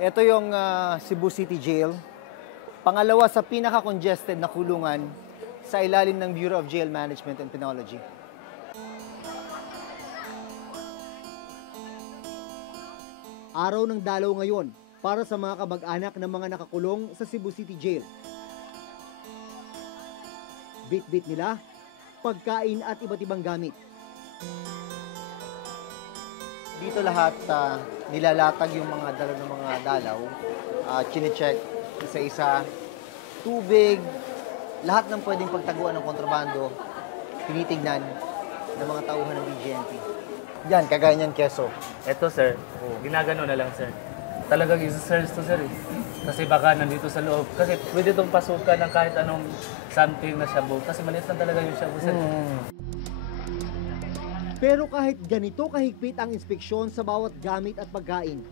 Ito yung Cebu City Jail. Pangalawa sa pinaka-congested na kulungan sa ilalim ng Bureau of Jail Management and Penology. Araw ng dalaw ngayon para sa mga kamag-anak ng mga nakakulong sa Cebu City Jail. Bit-bit nila, pagkain at iba't ibang gamit. Dito lahat nilalatag yung mga dala ng mga dalaw, chine-check isa-isa, tubig, lahat ng pwedeng pagtaguan ng kontrabando, tinitignan ng mga tauhan ng BJMP. Yan, kagaya niyan, keso. Ito sir, ginagano na lang sir. Talagang isa-search to sir eh. Kasi baka nandito sa loob. Kasi pwede itong pasukan ng kahit anong something na shabu. Kasi maliit lang talaga yung shabu sir. Pero kahit ganito kahigpit ang inspeksyon sa bawat gamit at pagkain,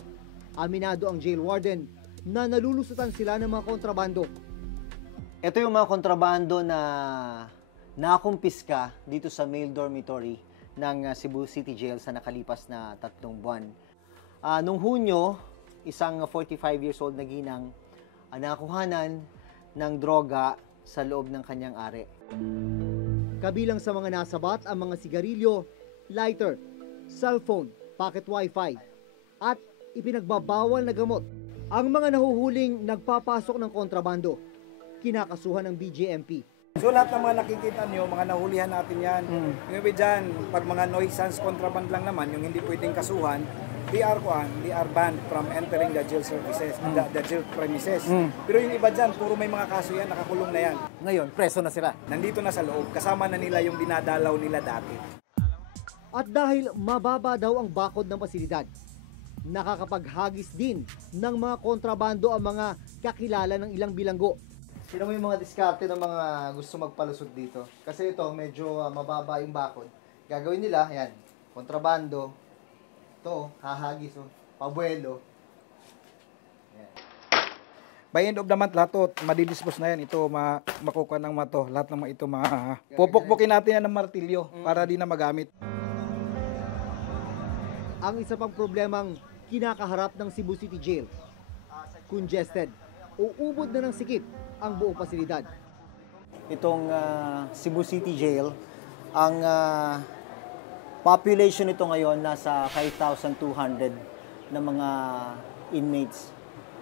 aminado ang jail warden na nalulusutan sila ng mga kontrabando. Ito yung mga kontrabando na nakumpiska dito sa male dormitory ng Cebu City Jail sa nakalipas na 3 buwan. Nung Hunyo, isang 45 years old na ginang nakuhanan ng droga sa loob ng kanyang ari. Kabilang sa mga nasabat ang mga sigarilyo, lighter, cellphone, pocket wifi, at ipinagbabawal na gamot. Ang mga nahuhuling nagpapasok ng kontrabando, kinakasuhan ng BJMP. So lahat ng mga nakikita nyo, mga nahulihan natin yan. Yung iba dyan, pag mga nuisance contraband lang naman, yung hindi pwedeng kasuhan, they are banned from entering the jail services, the jail premises. Pero yung iba dyan, puro may mga kaso yan, nakakulong na yan. Ngayon, preso na sila. Nandito na sa loob, kasama na nila yung dinadalaw nila dati. At dahil mababa daw ang bakod ng pasilidad, nakakapaghagis din ng mga kontrabando ang mga kakilala ng ilang bilanggo. Sino mo yung mga diskarte ng mga gusto magpalusot dito? Kasi ito, medyo mababa yung bakod. Gagawin nila, yan, kontrabando, ito, hahagis, pabuelo. Yan. By end of the month, lahat to, madidispose na yan. Ito, makukuha ng mato. Lahat naman ito, pupukpukin natin yan ng martilyo para di na magamit. Ang isa pang problemang kinakaharap ng Cebu City Jail, congested, uubod na ng sikip ang buong pasilidad. Itong Cebu City Jail, ang population nito ngayon nasa 5,200 na mga inmates.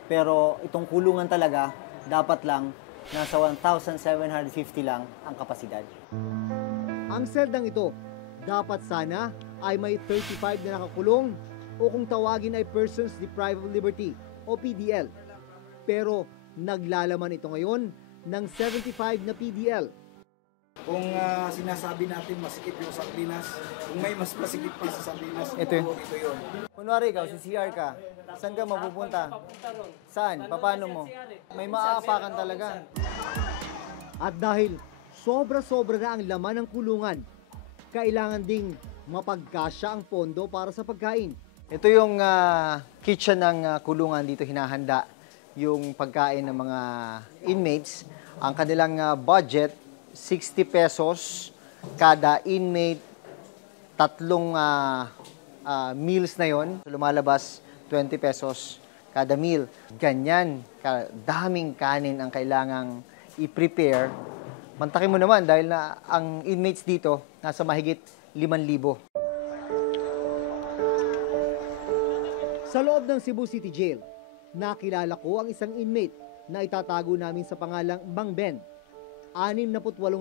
Pero itong kulungan talaga, dapat lang nasa 1,750 lang ang kapasidad. Ang seldang ito, dapat sana ay may 35 na nakakulong o kung tawagin ay Persons Deprived of Liberty o PDL. Pero naglalaman ito ngayon ng 75 na PDL. Kung sinasabi natin masikip yung sardinas, kung may mas masikip pa sa sardinas, Ito yun. ito yun. Kunwari ikaw, si CR ka, saan ka mapupunta? Saan? Paano mo? May maaapakan talaga. At dahil sobra-sobra na ang laman ng kulungan, kailangan ding mapagkasya ang pondo para sa pagkain. Ito yung kitchen ng kulungan dito, hinahanda yung pagkain ng mga inmates. Ang kanilang budget, 60 pesos kada inmate, 3 meals na yon. Lumalabas 20 pesos kada meal. Ganyan, daming kanin ang kailangang i-prepare. Mantakin mo naman dahil na ang inmates dito nasa mahigit 5,000. Sa loob ng Cebu City Jail, nakilala ko ang isang inmate na itatago namin sa pangalang Mang Ben, 68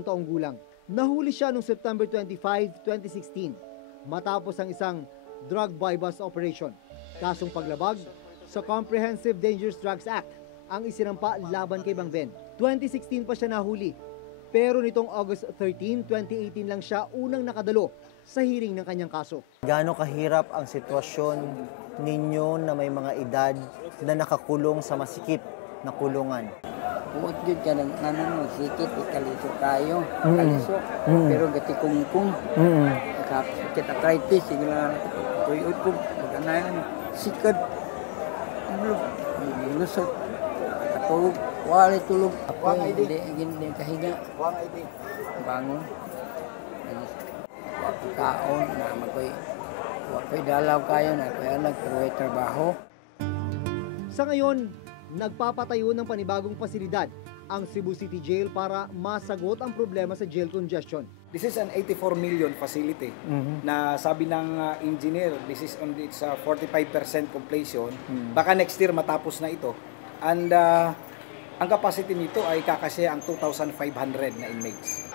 taong gulang. Nahuli siya noong September 25, 2016 matapos ang isang drug buy-bust operation. Kasong paglabag sa Comprehensive Dangerous Drugs Act ang isinampa laban kay Mang Ben. 2016 pa siya nahuli, pero nitong August 13, 2018 lang siya unang nakadalo sa hearing ng kanyang kaso. Gaano kahirap ang sitwasyon ninyo na may mga edad na nakakulong sa masikip na kulungan? Huwag yun ka ng sikit, ikaliso kayo, kalisok. Pero gati kung nakapsikit arthritis, sige lang, tuyod ko, maganayan, sikad, lusot, katulog, wali tulog. Ako, hindi kahiga. Bangon. Waktu kaon, na makoy dalaw kayo, na kaya nagtrabaho. Sa ngayon, nagpapatayo ng panibagong pasilidad ang Cebu City Jail para masagot ang problema sa jail congestion. This is an 84 million facility na sabi ng engineer, this is on its 45% completion. Baka next year matapos na ito. And ang capacity nito ay kakasya ang 2,500 na inmates.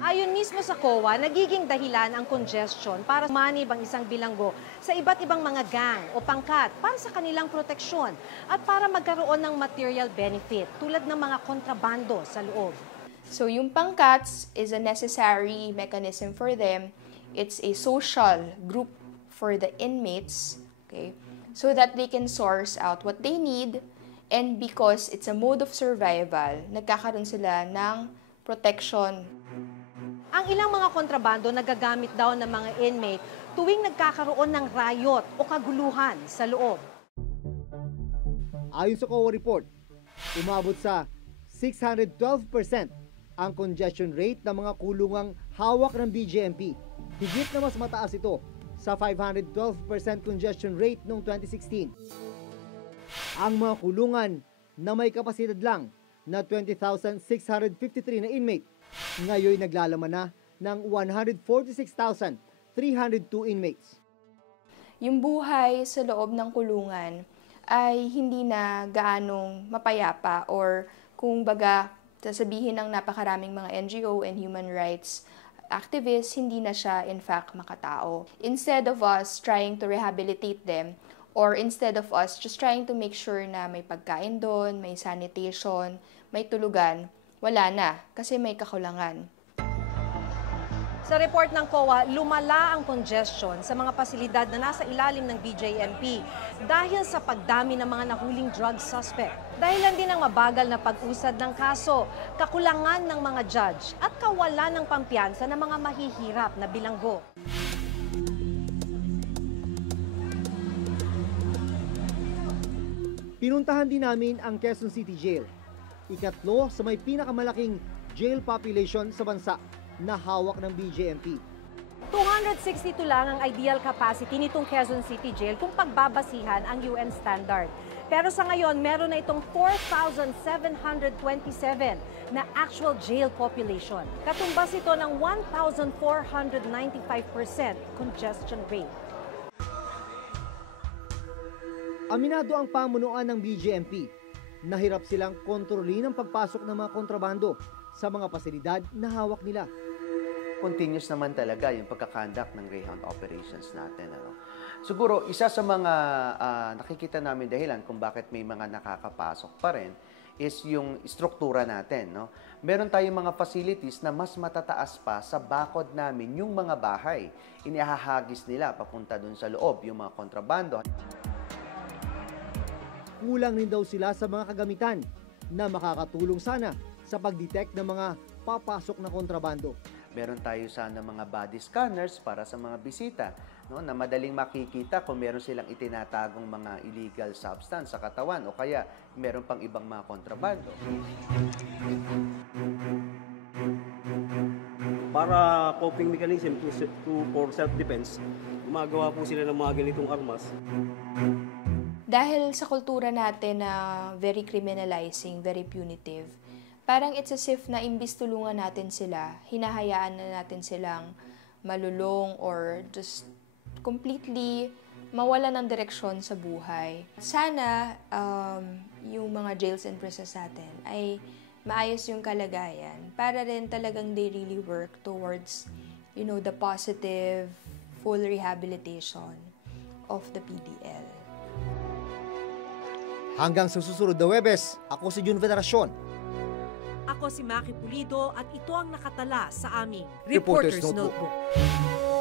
Ayon mismo sa COA, nagiging dahilan ang congestion para manib ang isang bilanggo sa iba't ibang mga gang o pangkat para sa kanilang proteksyon at para magkaroon ng material benefit tulad ng mga kontrabando sa loob. So yung pangkats is a necessary mechanism for them. It's a social group for the inmates, okay, so that they can source out what they need, and because it's a mode of survival, nagkakaroon sila ng protection. Ang ilang mga kontrabando nagagamit daw ng mga inmate tuwing nagkakaroon ng riot o kaguluhan sa loob. Ayon sa COA report, umabot sa 612% ang congestion rate ng mga kulungang hawak ng BJMP. Higit na mas mataas ito sa 512% congestion rate noong 2016. Ang mga kulungan na may kapasidad lang na 20,653 na inmate, ngayon naglalaman na ng 146,302 inmates. Yung buhay sa loob ng kulungan ay hindi na gaanong mapayapa, or kung baga sasabihin ng napakaraming mga NGO and human rights activists, hindi na siya in fact makatao. Instead of us trying to rehabilitate them, or instead of us just trying to make sure na may pagkain doon, may sanitation, may tulugan, wala na kasi may kakulangan. Sa report ng COA, lumala ang congestion sa mga pasilidad na nasa ilalim ng BJMP dahil sa pagdami ng mga nahuling drug suspect. Dahilan din ang mabagal na pag-usad ng kaso, kakulangan ng mga judge at kawalan ng pampiyansa ng mga mahihirap na bilanggo. Pinuntahan din namin ang Quezon City Jail, ikatlo sa may pinakamalaking jail population sa bansa na hawak ng BJMP. 262 lang ang ideal capacity nitong Quezon City Jail kung pagbabasihan ang UN standard. Pero sa ngayon, meron na itong 4,727 na actual jail population. Katumbas ito ng 1,495% congestion rate. Aminado ang pamunuan ng BJMP. Nahirap silang kontrolin ang pagpasok ng mga kontrabando sa mga pasilidad na hawak nila. Continuous naman talaga yung pagkakandak ng Greyhound operations natin. Siguro, isa sa mga nakikita namin dahilan kung bakit may mga nakakapasok pa rin is yung struktura natin. No? Meron tayong mga facilities na mas matataas pa sa bakod namin yung mga bahay. Inihahagis nila papunta dun sa loob yung mga kontrabando. Kulang rin daw sila sa mga kagamitan na makakatulong sana sa pag-detect ng mga papasok na kontrabando. Meron tayo sana mga body scanners para sa mga bisita, no, na madaling makikita kung meron silang itinatagong mga illegal substance sa katawan o kaya meron pang ibang mga kontrabando. Para coping mechanism for self-defense, gumagawa po sila ng mga ganitong armas. Dahil sa kultura natin na very criminalizing, very punitive, parang it's as if na imbis tulungan natin sila, hinahayaan na natin silang malulong or just completely mawala ng direksyon sa buhay. Sana yung mga jails and prisons natin ay maayos yung kalagayan para rin talagang they really work towards, you know, the positive, full rehabilitation of the PDL. Hanggang sa susunod na Huwebes, ako si Jun Veneracion. Ako si Maki Pulido at ito ang nakatala sa aming Reporter's Reporter's Notebook. Notebook.